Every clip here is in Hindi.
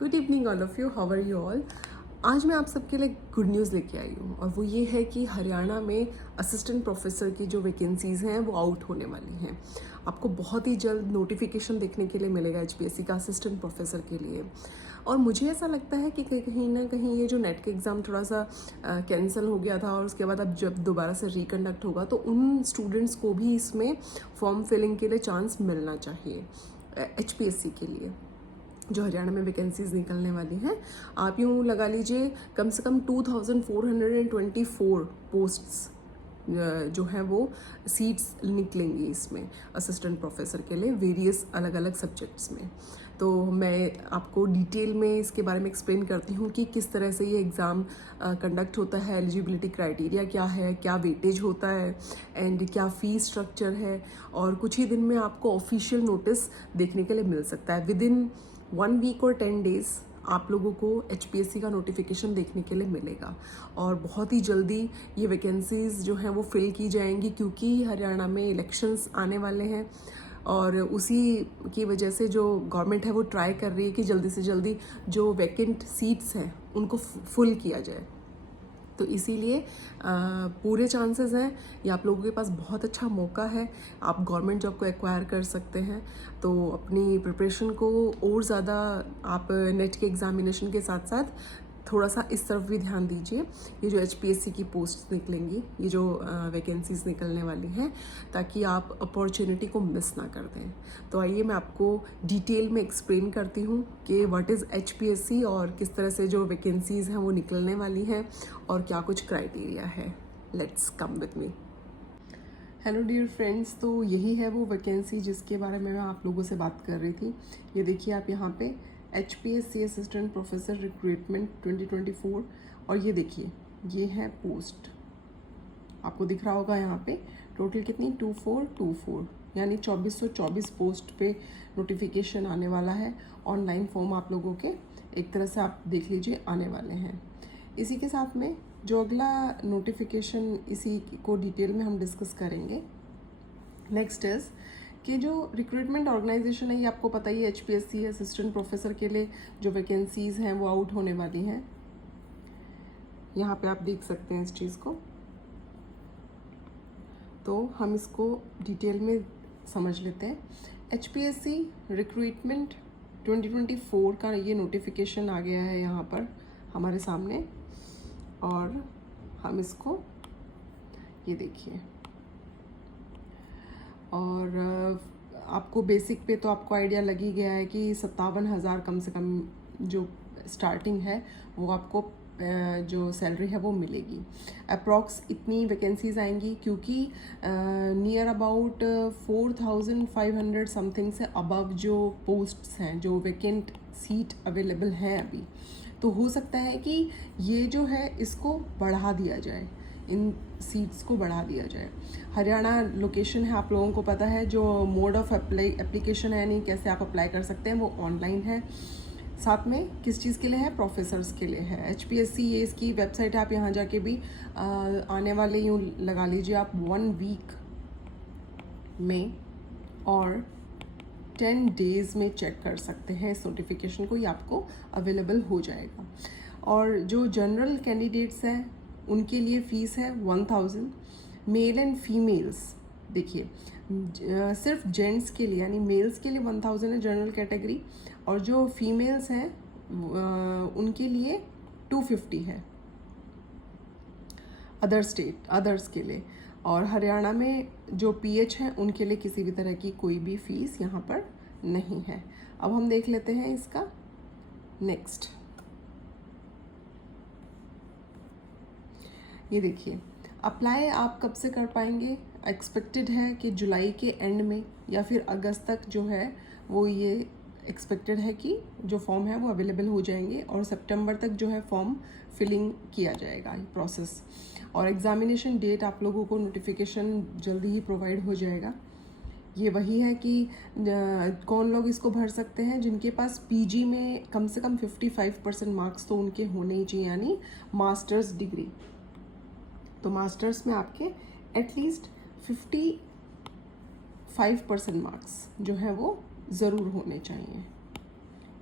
Good evening all of you, how are you all. आज मैं आप सबके लिए गुड न्यूज़ लेके आई हूँ और वो ये है कि हरियाणा में असिस्टेंट प्रोफेसर की जो वैकेंसीज़ हैं वो आउट होने वाली हैं। आपको बहुत ही जल्द नोटिफिकेशन देखने के लिए मिलेगा एचपीएससी का असिस्टेंट प्रोफेसर के लिए। और मुझे ऐसा लगता है कि कहीं ना कहीं ये जो नेट के एग्ज़ाम थोड़ा सा कैंसिल हो गया था और उसके बाद अब जब दोबारा से रिकंडक्ट होगा तो उन स्टूडेंट्स को भी इसमें फॉर्म फिलिंग के लिए चांस मिलना चाहिए एचपीएससी के लिए जो हरियाणा में वैकेंसीज निकलने वाली हैं। आप यूँ लगा लीजिए कम से कम 2424 पोस्ट्स जो हैं वो सीट्स निकलेंगी इसमें असिस्टेंट प्रोफेसर के लिए वेरियस अलग अलग सब्जेक्ट्स में। तो मैं आपको डिटेल में इसके बारे में एक्सप्लेन करती हूँ कि किस तरह से ये एग्ज़ाम कंडक्ट होता है, एलिजिबिलिटी क्राइटेरिया क्या है, क्या वेटेज होता है एंड क्या फ़ीस स्ट्रक्चर है। और कुछ ही दिन में आपको ऑफिशियल नोटिस देखने के लिए मिल सकता है। विद इन 1 वीक और 10 डेज़ आप लोगों को एचपीएससी का नोटिफिकेशन देखने के लिए मिलेगा और बहुत ही जल्दी ये वैकेंसीज़ जो हैं वो फिल की जाएंगी क्योंकि हरियाणा में इलेक्शंस आने वाले हैं और उसी की वजह से जो गवर्नमेंट है वो ट्राई कर रही है कि जल्दी से जल्दी जो वैकेंट सीट्स हैं उनको फुल किया जाए। तो इसीलिए पूरे चांसेस हैं, ये आप लोगों के पास बहुत अच्छा मौका है, आप गवर्नमेंट जॉब को एक्वायर कर सकते हैं। तो अपनी प्रिपरेशन को और ज़्यादा आप नेट के एग्ज़ामिनेशन के साथ साथ थोड़ा सा इस तरफ भी ध्यान दीजिए। ये जो एचपीएससी की पोस्ट्स निकलेंगी, ये जो वैकेंसीज निकलने वाली हैं, ताकि आप अपॉर्चुनिटी को मिस ना कर दें। तो आइए मैं आपको डिटेल में एक्सप्लेन करती हूँ कि व्हाट इज़ एचपीएससी और किस तरह से जो वैकेंसीज़ हैं वो निकलने वाली हैं और क्या कुछ क्राइटेरिया है। Let's come with me. Hello dear friends, तो यही है वो वैकेंसी जिसके बारे में मैं आप लोगों से बात कर रही थी। ये देखिए आप यहाँ पे एचपीएससी असिस्टेंट प्रोफेसर रिक्रूटमेंट 2024 और ये देखिए ये है पोस्ट, आपको दिख रहा होगा यहाँ पे टोटल कितनी 2424 यानी 2424 पोस्ट पे नोटिफिकेशन आने वाला है। ऑनलाइन फॉर्म आप लोगों के एक तरह से आप देख लीजिए आने वाले हैं। इसी के साथ में जो अगला नोटिफिकेशन इसी को डिटेल में हम डिस्कस करेंगे। नेक्स्ट इज़ कि जो रिक्रूटमेंट ऑर्गेनाइजेशन है ये आपको पता ही है एचपीएससी असिस्टेंट प्रोफेसर के लिए जो वैकेंसीज़ हैं वो आउट होने वाली हैं। यहाँ पे आप देख सकते हैं इस चीज़ को, तो हम इसको डिटेल में समझ लेते हैं। एचपीएससी रिक्रूटमेंट 2024 का ये नोटिफिकेशन आ गया है यहाँ पर हमारे सामने और हम इसको ये देखिए और आपको बेसिक पे तो आपको आइडिया लग ही गया है कि 57,000 कम से कम जो स्टार्टिंग है वो आपको जो सैलरी है वो मिलेगी। अप्रॉक्स इतनी वैकेंसीज आएंगी क्योंकि नियर अबाउट 4,500 समथिंग से अबव जो पोस्ट्स हैं, जो वैकेंट सीट अवेलेबल हैं अभी, तो हो सकता है कि ये जो है इसको बढ़ा दिया जाए, इन सीट्स को बढ़ा दिया जाए। हरियाणा लोकेशन है, आप लोगों को पता है। जो मोड ऑफ एप्लीकेशन है यानी कैसे आप अप्लाई कर सकते हैं वो ऑनलाइन है। साथ में किस चीज़ के लिए है, प्रोफेसर्स के लिए है। एचपीएससी ये इसकी वेबसाइट है, आप यहाँ जाके भी आने वाले यूँ लगा लीजिए आप 1 वीक में और 10 डेज़ में चेक कर सकते हैं इस नोटिफिकेशन को, ये आपको अवेलेबल हो जाएगा। और जो जनरल कैंडिडेट्स हैं उनके लिए फ़ीस है 1000। मेल एंड फीमेल्स देखिए सिर्फ जेंट्स के लिए यानी मेल्स के लिए 1000 है जनरल कैटेगरी, और जो फीमेल्स हैं उनके लिए 250 है अदर्स के लिए। और हरियाणा में जो पीएच हैं उनके लिए किसी भी तरह की कोई भी फ़ीस यहाँ पर नहीं है। अब हम देख लेते हैं इसका नेक्स्ट। ये देखिए अप्लाई आप कब से कर पाएंगे, एक्सपेक्टेड है कि जुलाई के एंड में या फिर अगस्त तक जो है वो ये एक्सपेक्टेड है कि जो फॉर्म है वो अवेलेबल हो जाएंगे और सितंबर तक जो है फॉर्म फिलिंग किया जाएगा ये प्रोसेस। और एग्ज़ामिनेशन डेट आप लोगों को नोटिफिकेशन जल्दी ही प्रोवाइड हो जाएगा। ये वही है कि कौन लोग इसको भर सकते हैं, जिनके पास पीजी में कम से कम 55% मार्क्स तो उनके होने ही चाहिए, यानी मास्टर्स डिग्री। तो मास्टर्स में आपके एटलीस्ट 55% मार्क्स जो है वो ज़रूर होने चाहिए।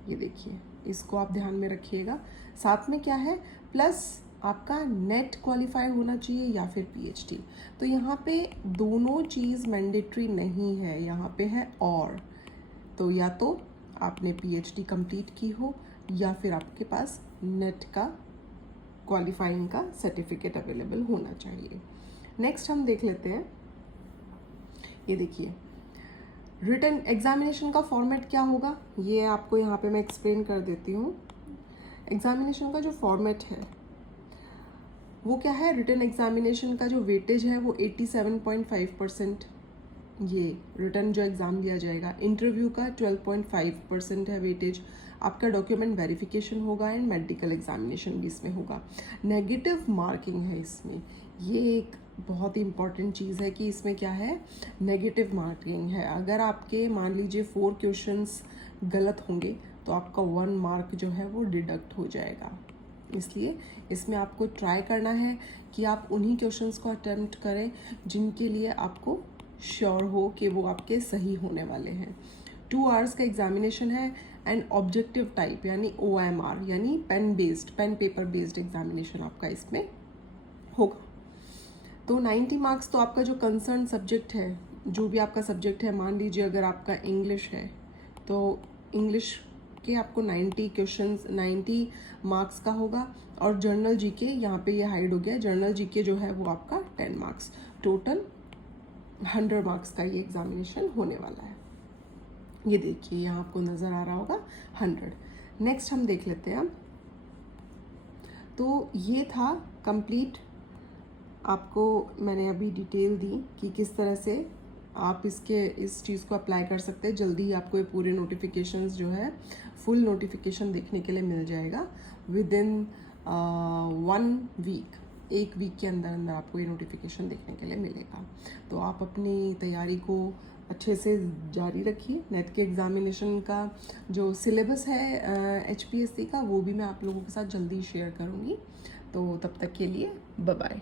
ये देखिए इसको आप ध्यान में रखिएगा। साथ में क्या है, प्लस आपका नेट क्वालिफाई होना चाहिए या फिर पीएचडी। तो यहाँ पे दोनों चीज़ मैंडेटरी नहीं है, यहाँ पे है और। तो या तो आपने पीएचडी कंप्लीट की हो या फिर आपके पास नेट का क्वालिफाइंग का सर्टिफिकेट अवेलेबल होना चाहिए। नेक्स्ट हम देख लेते हैं, ये देखिए रिटन एग्जामिनेशन का फॉर्मेट क्या होगा, ये आपको यहाँ पे मैं एक्सप्लेन कर देती हूँ। एग्जामिनेशन का जो फॉर्मेट है वो क्या है, रिटन एग्जामिनेशन का जो वेटेज है वो 87.5% ये रिटर्न जो एग्ज़ाम दिया जाएगा। इंटरव्यू का 12.5% है वेटेज। आपका डॉक्यूमेंट वेरिफिकेशन होगा एंड मेडिकल एग्जामिनेशन भी इसमें होगा। नेगेटिव मार्किंग है इसमें, ये एक बहुत ही इंपॉर्टेंट चीज़ है कि इसमें क्या है, नेगेटिव मार्किंग है। अगर आपके मान लीजिए 4 क्वेश्चंस गलत होंगे तो आपका 1 मार्क जो है वो डिडक्ट हो जाएगा। इसलिए इसमें आपको ट्राई करना है कि आप उन्हीं क्वेश्चंस को अटेम्प्ट करें जिनके लिए आपको श्योर हो कि वो आपके सही होने वाले हैं। 2 आवर्स का एग्जामिनेशन है एंड ऑब्जेक्टिव टाइप यानी OMR यानी पेन पेपर बेस्ड एग्जामिनेशन आपका इसमें होगा। तो 90 मार्क्स तो आपका जो कंसर्न सब्जेक्ट है, जो भी आपका सब्जेक्ट है, मान लीजिए अगर आपका इंग्लिश है तो इंग्लिश के आपको 90 क्वेश्चंस 90 मार्क्स का होगा। और जर्नल जीके यहाँ पे ये हाइड हो गया, जर्नल जीके जो है वो आपका 10 मार्क्स, टोटल 100 मार्क्स का ये एग्जामिनेशन होने वाला है। ये देखिए यहाँ आपको नज़र आ रहा होगा 100। नेक्स्ट हम देख लेते हैं अब। तो ये था कंप्लीट, आपको मैंने अभी डिटेल दी कि किस तरह से आप इस चीज़ को अप्लाई कर सकते हैं। जल्दी ही आपको ये पूरे नोटिफिकेशंस जो है फुल नोटिफिकेशन देखने के लिए मिल जाएगा विद इन 1 वीक। 1 वीक के अंदर अंदर आपको ये नोटिफिकेशन देखने के लिए मिलेगा। तो आप अपनी तैयारी को अच्छे से जारी रखिए। नेट के एग्ज़ामिनेशन का जो सिलेबस है HPSC का, वो भी मैं आप लोगों के साथ जल्दी शेयर करूँगी। तो तब तक के लिए बाय बाय।